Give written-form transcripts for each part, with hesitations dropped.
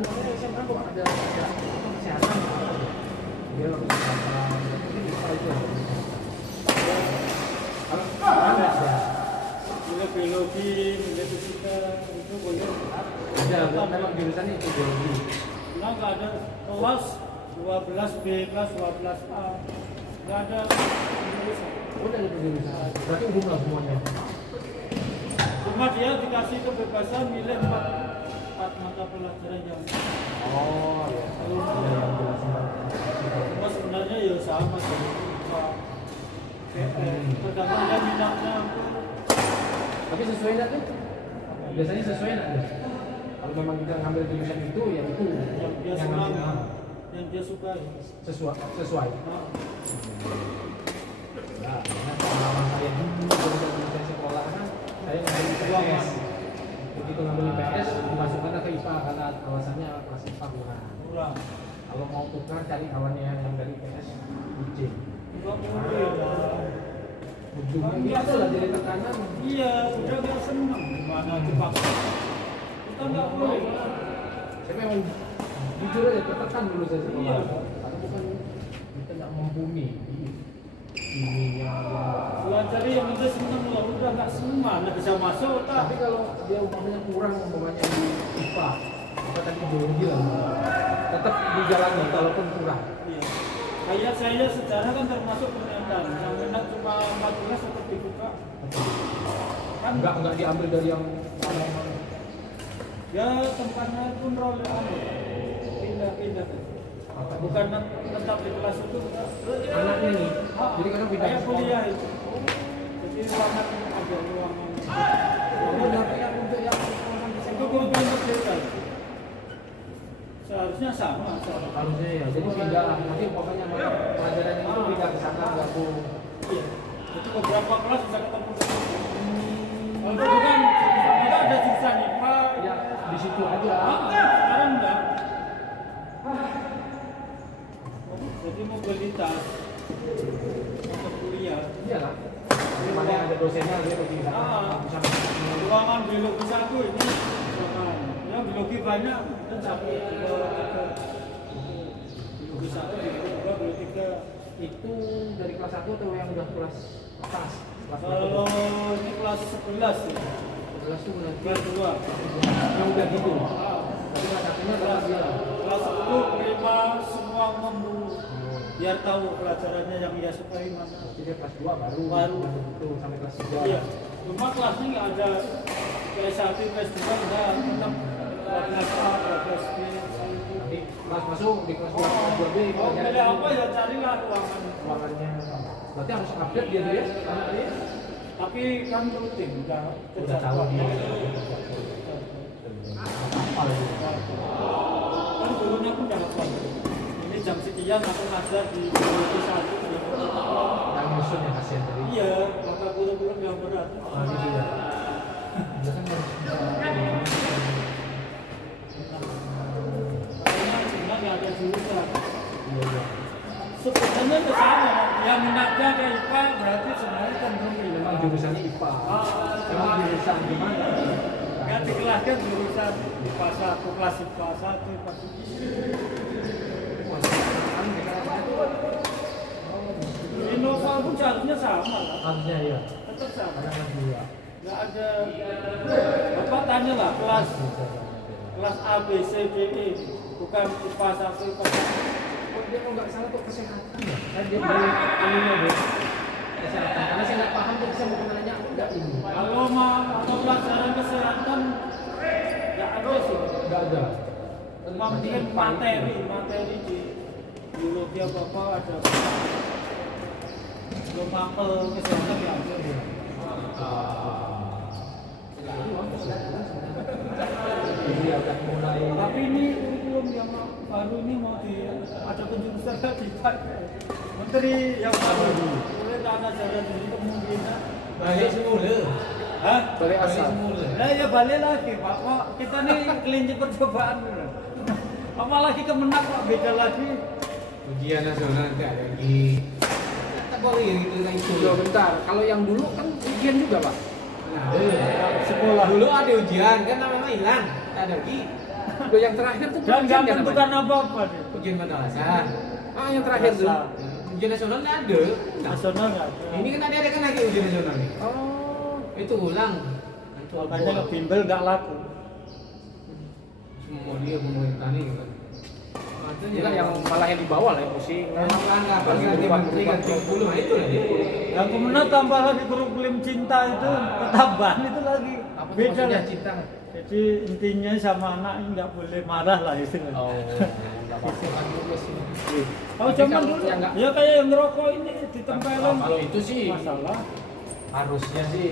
kan makanya SMA kok ada kesehatan dia harus kesehatan mungkin IPA itu harus ada biologi, fisika itu boleh ada memang jurusannya itu biologi. Nah, nggak ada kelas 12B, kelas 12A, nggak ada jurusan. Udah itu jurusan, berarti umum lah semuanya. Cuma dia dikasih kebebasan milih 4 mata pelajaran yang Oh ya, yang jelasin. cuma sebenarnya ya sama sih. Tergantung dia minatnya apa. Tapi sesuai nggak tuh? Biasanya sesuai nggak tuh? Kalau memang kita ngambil jurusan itu, ya itu Yang dia senang, yang dia suka. sesuai. Nah, karena pengalaman saya dulu dari sekolah kan, saya ngambil IPS. Begitu ngambil IPS, dimasukkan ke IPA karena alasannya kelas IPA kurang. Kalau mau tukar cari kawannya yang dari IPS, ujian. Enggak boleh lah. Ujungnya itu lah jadi tekanan. Iya, udah dia senang. Gimana dipaksa? Kita nggak boleh. Saya memang jujur aja tertekan dulu saya sekolah. Iya. Karena bukan kita nggak mumpuni ininya. Pelajari yang udah senang lah, udah nggak semua nggak bisa masuk. Tapi kalau dia umpamanya kurang umpamanya di IPA, apa tadi biologi lah, tetap dijalani walaupun kurang. Iya. Kayak saya sejarah kan termasuk peminat. Yang minat cuma 14 tetap dibuka. Kan Enggak diambil dari yang ya tempatnya pun role pindah-pindah. Bukan tetap di kelas itu. anaknya nih. Jadi kadang pindah Kayak sekolah. kuliah itu. Jadi ruangan ada ruangan. Tapi yang untuk yang Itu kurikulum merdeka. Seharusnya sama. harusnya ya. Jadi pindah nanti pokoknya pelajaran itu pindah ke sana gabung. Iya. Itu beberapa kelas bisa ketemu. Kalau dulu kan kita ada jurusan IPA. Ya di situ aja. Sekarang enggak. Jadi mobilitas untuk kuliah. Iya lah. Jadi mana yang ada dosennya dia pergi ke sana. Bisa Ruangan biologi 1 ini ruangan. Ya biologi banyak dan sampai biologi 1, biologi 2, biologi 3. itu dari kelas 1 atau yang udah kelas atas? Kelas Kalau ini kelas 11 ya. 11 itu berarti Kelas 2. yang udah gitu. Tapi kelas 1-nya kelas dia. Kelas 10 terima semua membu biar tahu pelajarannya yang dia sukai mana. Jadi dia kelas 2 baru itu sampai kelas 3. Iya. Cuma kelasnya nggak ada PS1, PS2 enggak, tetap kelas A, kelas B. Nanti kelas masuk di kelas 2, kelas 2B Oh, pilih apa ya carilah ruangan. ruangannya. Berarti harus update dia tuh ya. Anak dia. Tapi kan rutin, Udah tahu dia. Apa lagi? Kan gurunya pun udah hafal. Ini jam sekian aku ngajar di biologi 1. Yang nyusun ya kasihan tadi. Iya, maka kurikulum yang berat. Oh, gitu ya. Dia kan harus Karena cuma nggak ada jurusan. iya. Sebenarnya itu sama, yang minatnya ke IPA berarti sebenarnya cenderung Memang IPA. jurusannya IPA. Memang jurusan gimana? Nggak dikelaskan jurusan IPA 1, kelas IPA 1, IPA 2. Innova pun seharusnya sama lah, Harusnya ya. tetap sama. Karena kan dua. Nggak ada, Bapak tanya lah kelas A, B, C, D, E, bukan IPA 1, IPA 2. Oh, dia kalau nggak salah tuh kesehatan ya. Kan dia beli ininya deh. Kesehatan. Karena saya nggak paham tuh bisa mau nanya enggak ini. Kalau mau pelajaran kesehatan, nggak ada sih. Nggak ada. Mungkin materi di biologi apa ada. Belum mapel kesehatan ya ada. Jadi akan mulai. Tapi ini kurikulum yang baru ini mau ada penjurusan lagi Pak. Menteri yang baru. Boleh tanah jalan ini kemungkinan. Balik semula. Hah? Balik asal. semula. Nah ya balik lagi Pak. Kok kita nih kelinci percobaan. Apalagi kemenak Pak beda lagi. Ujian nasional nanti ada lagi. Tak boleh gitu lah itu. Loh, bentar. Kalau yang dulu kan ujian juga, Pak. Sekolah dulu ada ujian kan nama hilang. Tak ada lagi. Loh, yang terakhir tuh Dan nggak ujian menentukan namanya? apa-apa dia. Ujian madrasah. Yang terakhir tuh Madrasah. ujian nasional nggak ada. Nasional nggak ada. Ini kan ada kan lagi ujian nasional nih. Oh. Itu ulang. Makanya ngebimbel nggak laku. Semua dia pemerintah nih kan. Juga yang malah yang di bawah lah yang pusing. Apa ganti menteri ganti bulu nah itu lah dia. Yang kemudian tambah lagi kurikulum cinta itu ketambahan itu lagi Apa beda maksudnya lah. cinta? Jadi intinya sama anak ini nggak boleh marah lah itu. Oh, nggak apa-apa juga sih. Kalau Tapi zaman kalau dulu yang nggak- ya kayak yang ngerokok ini ditempelin Kalau itu sih masalah. harusnya sih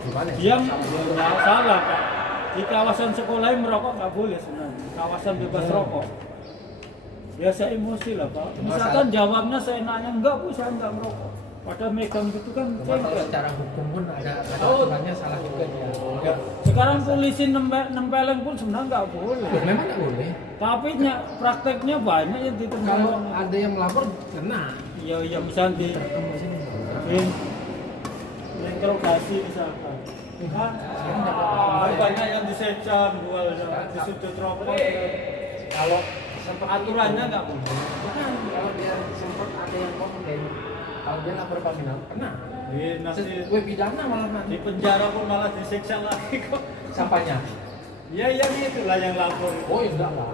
gimana? Dia nggak salah Pak. Di kawasan sekolah yang merokok nggak boleh sebenarnya. Kawasan bebas rokok. Biasa emosi lah Pak. Misalkan jawabnya seenaknya enggak Bu, saya enggak merokok. Padahal megang gitu kan Cuma kalau cengkel. secara hukum pun ada aturannya salah juga dia. Ya, sekarang polisi nempelin pun sebenarnya nggak boleh. Memang nggak boleh. Tapi prakteknya banyak yang Kalau ditempelin. ada yang melapor kena. Iya iya misalnya di interogasi misalkan. Kan banyak yang disecan, jual di sudut rokok. Kalau sempat Aturannya nggak boleh. Bukan, kalau dia sempat ada yang komplain, kalau dia lapor paminal kena. Nanti Gue pidana malah di nanti. penjara pun malah disiksa lagi kok. Sampahnya. Ya yang itulah yang lapor. Oh enggak lah.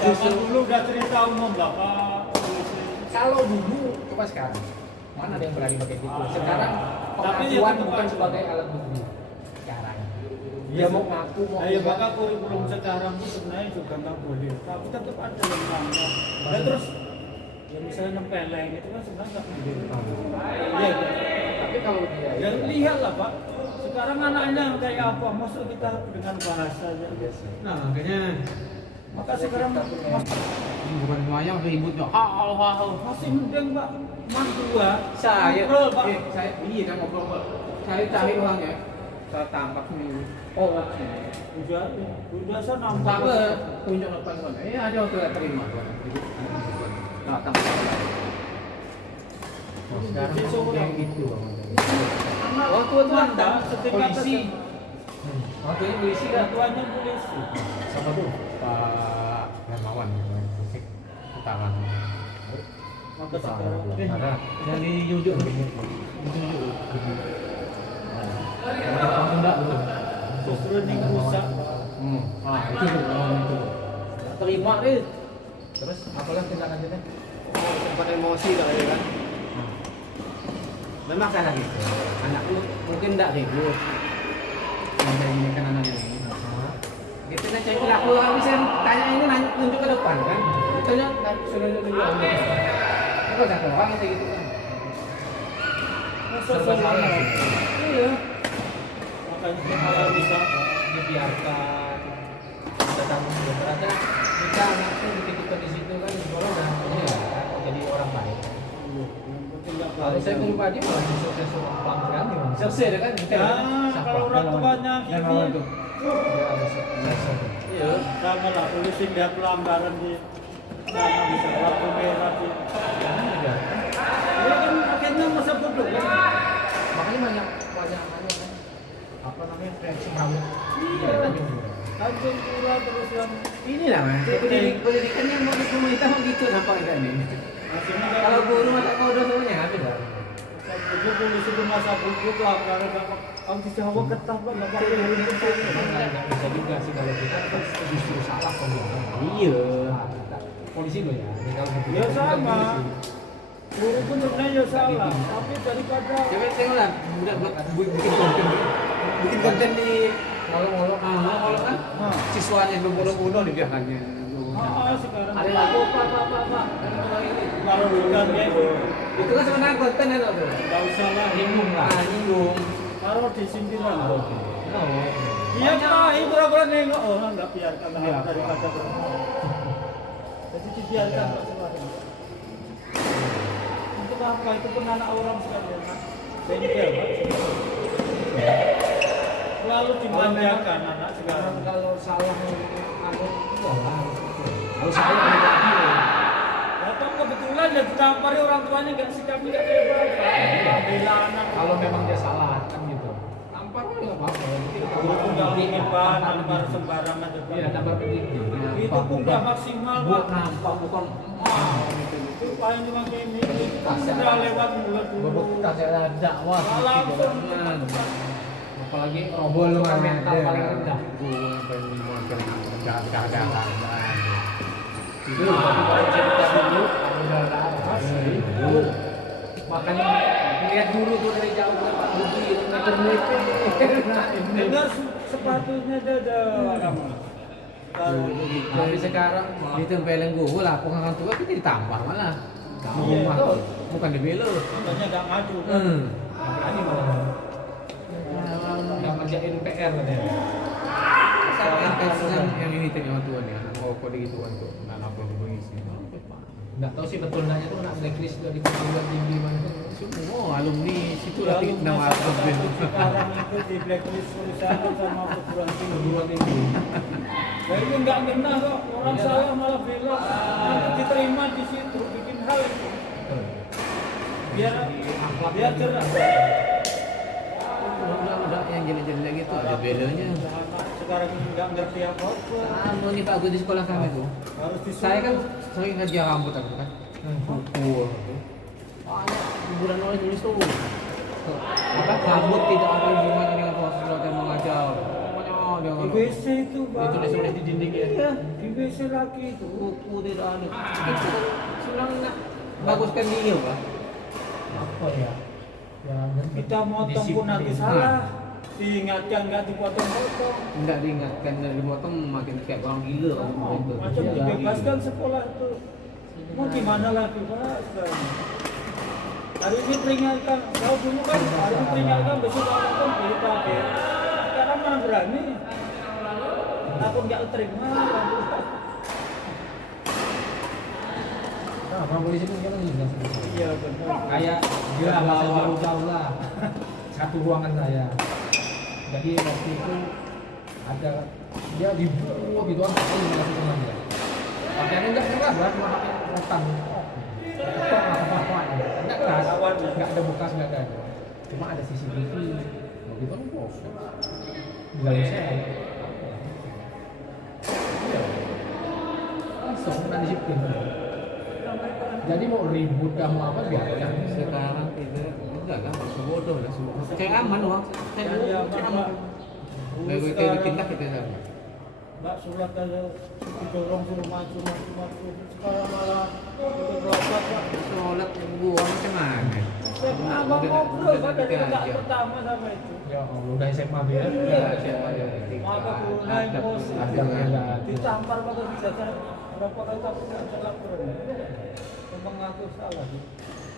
Zaman dulu udah cerita umum lah Pak. Polisi. Kalau dulu coba sekarang mana ada yang berani pakai gitu? Sekarang Tapi ya pengakuan tetap bukan aja. sebagai alat bukti. Sekarang dia Iya, mau ngaku mau Ayo enggak. maka kurikulum sekarang itu sebenarnya juga nggak boleh. Tapi tetap ada yang melanggar. Dan terus ya misalnya nempeleng itu kan sebenarnya nggak boleh. Iya. Tapi kalau dia Ya lihatlah Pak. Sekarang anaknya kayak apa? Masuk kita dengan bahasa aja. Nah, makanya Maka sekarang ini bukan semuanya ribut dong. masih mending Pak. Mas dua. Saya, Ngobrol, Pak. saya iya kan ngobrol Pak. Saya cari orangnya. Saya tampak seminggu. Oh, oke. Udah saya nambah. Apa tunjuk depan mana? Ada waktu yang terima. Nah, tampak. sekarang kayak gitu. Waktu itu ada polisi. Waktu ini polisi kan Tuannya polisi. siapa tuh? Pak Hermawan, Polsek Utara. Maka sekarang Ada dari Yujuk. Enggak belum. justru ini rusak. Itu itu. Terima deh. Terus apalagi tindak lanjutnya? Sempat emosi kali ya kan. Memang kan gitu. Anak lu mungkin enggak ribut. Ini kan anaknya ini. Gitu kan saya bilang aku bisa tanya ini nunjuk ke depan kan. Ditanya sudah nunjuk. Itu satu orang kayak gitu kan. Serba salah. Iya. Makanya kalau bisa Dibiarkan kita tanggung jawab ternyata kita anakku dititipkan di situ kan sekolah udah ini lah kan, jadi orang baik. Kalau saya pribadi malah justru saya suruh pelanggaran gimana? Selesai deh kan? Kita Ya, kalau orang tuanya yang gini. lawan tuh. Dia harus selesai. Iya, sama lah polisi lihat pelanggaran di sana bisa lampu merah di. Ya. Ya kan akhirnya masa bodoh kan. Makanya banyak kan apa namanya reaksi kamu? Iya. Tanjung Pura terus yang Ini lah mas. Pendidikan yang mau pemerintah mau gitu apa enggak nih? hasilnya Kalau guru masa bodoh semuanya apa dah? itu polisi itu masa bodoh pelanggaran kamu bisa hawa ketat pak nggak pakai helm Nggak bisa juga sih kalau kita kan justru salah pembuatan. Iya. Polisi loh ya. Jadi kalau gitu, Ya sama. polisi. Guru pun sebenarnya ya salah, tapi daripada Coba tengok lah, udah bikin konten, bikin konten di Ngolok-ngolok. kalau kan Nah. siswanya berbodoh-bodoh di belakangnya. sekarang Ada lagu pak. kalau bukan itu Itu kan sebenarnya konten ya tuh. nggak usah lah Nyinggung lah. Nyinggung. taruh di sindiran Oh. iya pak itu pura-pura nengok oh nggak biarkan lah Iya. daripada jadi dibiarkan pak sekarang untuk apa itu pun anak orang sekalian bengkel pak selalu dimanjakan anak sekarang Kalau salah anu kalau salah pribadi. atau kebetulan ya ditampari orang tuanya nggak sikapnya nggak kayak bapak bela anak Kalau memang dia salah kan gitu. Tampar lah nggak apa-apa. Guru pun nggak ingin bahan nampar sembarangan depan. Iya, tambah pendidik. Itu pun nggak maksimal pak. Nampak bukan. Itu paling cuma gini. Kasih. Udah lewat mulut dulu. Bebekas ya dakwah. Langsung. Apalagi roboh lu kan mental paling rendah. Itu tapi kalau cerita dulu udah asli. Makanya lihat dulu tuh dari jauh ke Pak Budi meter-meter. Dengar sepatunya dada. Tapi sekarang ditempelin gua lah, pengakuan tua kita ditambah malah. Iya, betul. Bukan dibela. Makanya nggak maju. Ini malah nggak ngerjain PR katanya. Sekarang kasusnya yang ini tadi orang tua nih, anak kode gitu kan tuh, nggak lapor ke polisi. Nggak tahu sih betul nanya tuh nak blacklist dari perguruan tinggi mana tuh. Semua alumni situ lah Alumni nama sekarang Asbin. itu di blacklist perusahaan sama perguruan tinggi. Tinggi. Nah itu nggak kena kok, orang Iya. salah malah bela. Nanti diterima di situ, bikin hal itu. Biar cerah. Udah yang jelek-jelek gitu ada belanya. Anak sekarang ini nggak ngerti apa-apa. Nih Pak Agus di sekolah kami tuh. Harus disuruh. Saya kan sering ngejar rambut aku kan. Pukul. Banyak hiburan oleh tulis tuh. Apa rambut tidak ada hubungannya dengan proses belajar mengajar. Pokoknya dia Di WC itu Pak. ditulis-tulis di dinding ya. Iya, di WC lagi itu. Buku tidak ada. Itu sulang nak baguskan dia Pak. Apa ya? Ya, Kita motong pun disiplin. nanti salah. Diingatkan nggak dipotong-potong. Enggak diingatkan dari dipotong makin kayak orang gila kan gitu. Macam Iya. dibebaskan sekolah itu. Mau gimana lagi Pak sekarang? Hari ini peringatkan, kalau dulu kan hari ini peringatkan besok kan dipakai. Sekarang mana berani? Aku nggak terima. Nah, orang polisi pun kan juga Iya benar. kayak dia bahasa jauh-jauh lah. Satu ruangan saya. Jadi waktu itu ada dia dibunuh gitu kan tapi nggak teman dia. Pakaiannya enggak keras lah, cuma pakai rotan. Enggak keras, enggak ada bekas enggak ada. Cuma ada CCTV. Begitu kan kok. Di dalam saya. Iya. Langsung kena disiplin. Jadi mau ribut kamu apa biarkan. Sekarang tidak enggak kan bodoh lah semua. Cek aman wah. Cek aman. Lebih kayak ditindak kita sama. Mbak surat aja didorong suruh maju. Sekarang malah itu berobat Pak. Sholat gua macam mana? Abang ngobrol Pak dari enggak pertama sama itu. Ya Allah, udah SMA dia. Maka mulai emosi. Ada. Ditampar pada bisa berapa kali tapi nggak salah mengaku salah.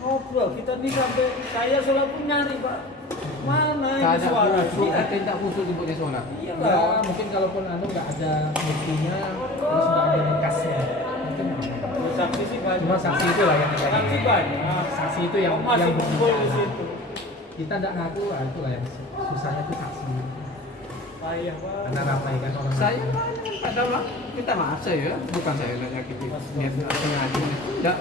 Ngobrol kita nih sampai saya sholat pun nyari Pak. Mana ini Ada suara? khusyuk, tidak khusyuk dibuatnya sholat. Iya Ya, lah. mungkin kalaupun anu nggak ada buktinya, terus nggak ada bekasnya. Mungkin Saksi sih banyak. cuma saksi itu lah yang Saksi kita banyak. saksi itu yang masih yang kumpul di berbicara. situ. Kita tidak ngaku, itu lah yang susahnya itu saksi. Payah Pak. Karena ramai kan orang. Saya adalah kita maaf saya, bukan saya yang nyakiti niat sengaja. Tidak,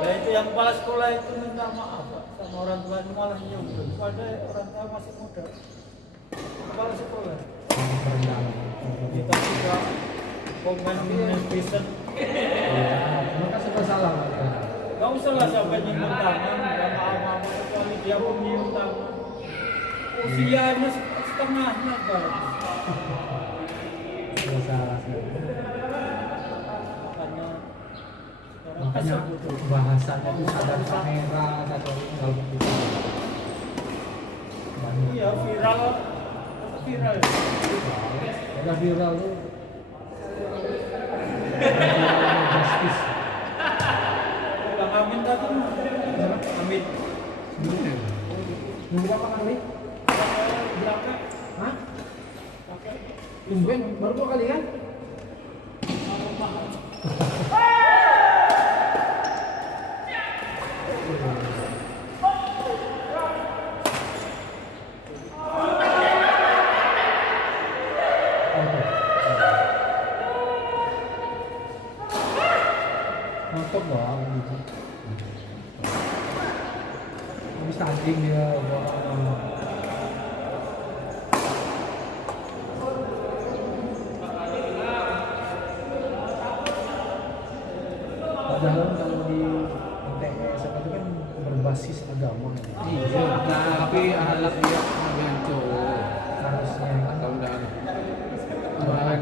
Nah itu yang kepala sekolah itu minta maaf Pak sama orang tua malah nyumbang. Padahal orang tua masih muda. Kepala sekolah. Kita juga komen netizen. Ya, mereka sudah salah. Gak usah lah sampai nyium tangan, gak maaf-maaf kecuali dia pun nyium tangan. Usianya setengahnya Pak. Sudah salah. Makanya sekarang Makanya bahasanya itu sadar kamera, sadar kalau begitu. iya viral ya. Udah viral tuh. Justice. Bang Amin tadi Amin sebenarnya. Nunggu apa kali? berangkat Hah? pakai Tumben baru 2 kali kan? Nonton dong gitu. Habis tanding dia. agama. Iya, tapi alat dia ganco. Harusnya kan Kalau udah kemarin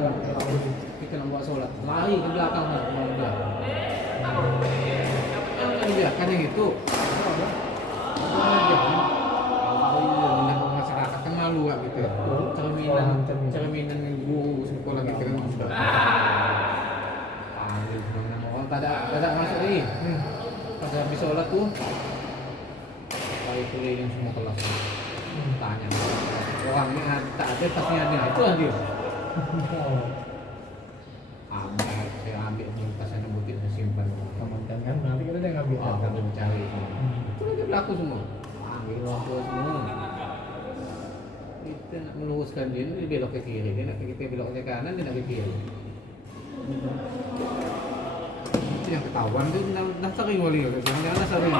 kita nak buat solat, lari ke belakang nak buat dia. Kan biarkan yang itu. Masyarakat kan malu lah gitu. Cerminan guru sekolah gitu kan. Orang tak ada masuk lagi. Pas habis sholat tuh, keliling semua kelas. Tanya orangnya tak ada tasnya ada, itu lah dia. Saya ambil tasnya butik saya simpan. Amankan kan, nanti kita udah ngambil. Kami mencari. Itu lagi berlaku semua. Ambil orang tua semua. Kita nak meluruskan dia, dia belok ke kiri. Dia nak kita belok ke kanan, dia nak ke kiri. Itu yang ketahuan tu dah sering wali. Jangan sering.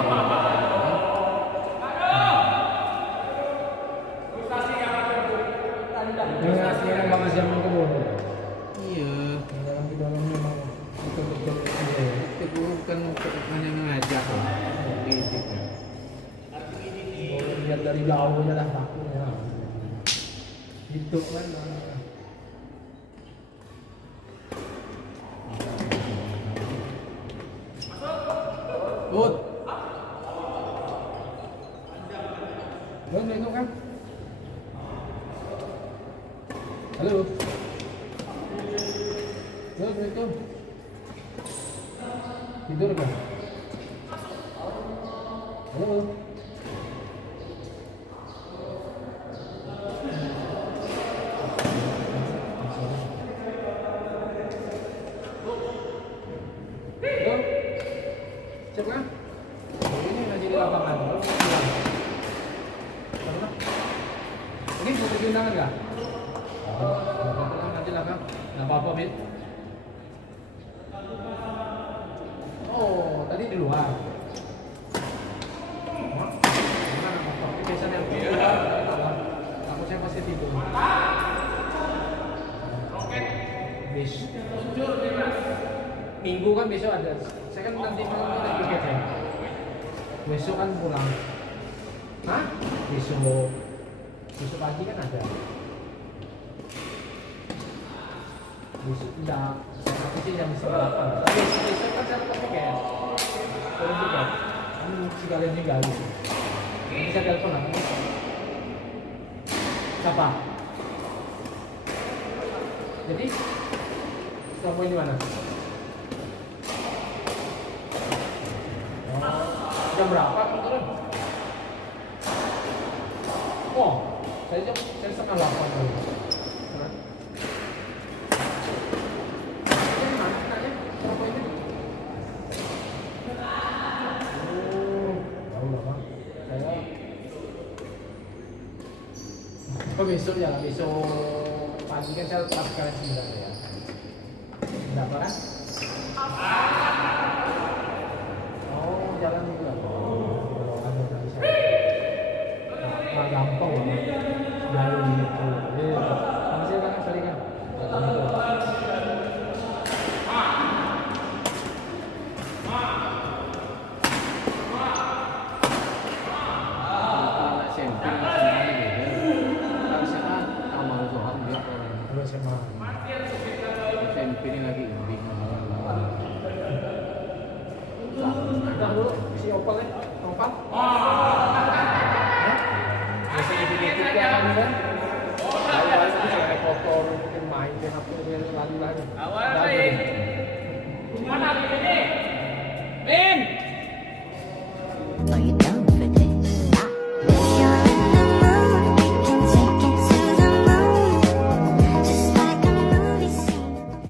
Yang aslinya bang zaman kebun. Iya. Di dalamnya memang betul-betul Itu bukan hanya ngajak. Didik. lihat dari jauh aja dah takut ya. Itu kan. Good. Belum itu kan? Halo. Assalamualaikum. Tidur kan? Halo. Halo. Siap kan? Ini lagi di lapangan. Ini mau pergi undangan nggak? Nanti lah kan. Nggak apa-apa, Bit. Oh, tadi di luar. Biasanya aku saya pasti tidur. Minggu kan besok ada. Saya kan nanti malam ada tiket ya. Besok kan pulang. Hah? Besok pagi kan ada. Besok tidak. Tapi sih jam 9. Tapi besok kan saya dapat tiket. Turun tiket. Kan sekalian tinggal gitu. Bisa telepon lah. Siapa? Jadi kamu di mana? Jam berapa kamu turun? Oh, saya setengah 8 dulu. Oh, besok ya, besok pagi kan saya pas kalian 9 ya. Berapa kan? Oh, jalan itu lah. Gampang banget. Jalur itu. Masih kan sorry kan. SMP ini lagi bingung. Udah dulu si Opal ya, Opal.